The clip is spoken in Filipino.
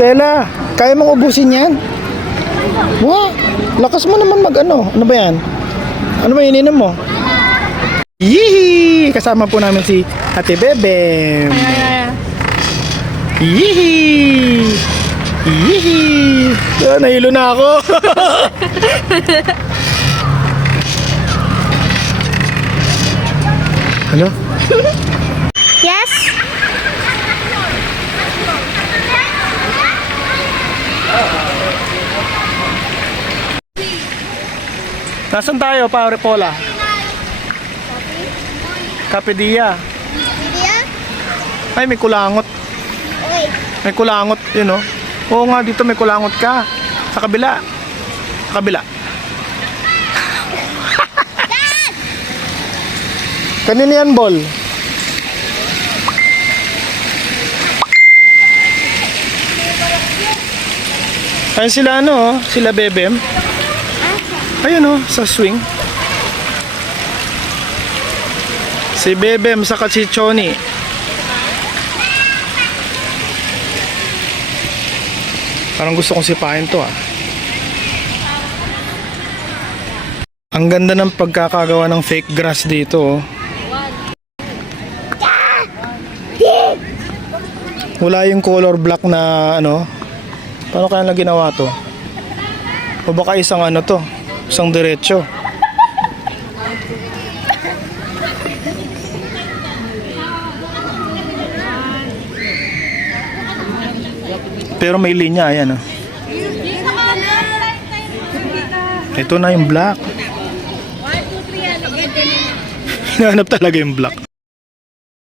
Stella, kaya mong ubusin yan? Wow, lakas mo naman mag ano. Ano ba yan? Ano ba ininom mo? Yee! Kasama po namin si Ate Bebem. Yee! Yee! Ah, nahilo na ako. Ano? Yes? Nasaan tayo, Pare Pola? Kapedia. Dia? Ay, may kulangot. Okay. May kulangot, yun oh. Oo nga, dito may kulangot ka. Sa kabila. Sa kabila. Kanino yan, Bol? Ayun sila ano, oh, sila Bebem. Ayun oh, sa swing. Si Bebem sa si Choni. Parang gusto kong sipahin to ah. Ang ganda ng pagkakagawa ng fake grass dito oh. Wala yung color block na ano. Paano kaya na ginawa to? O baka isang ano to, isang diretso. Pero may linya, ayan oh. Ito na yung black. Hinahanap talaga yung black.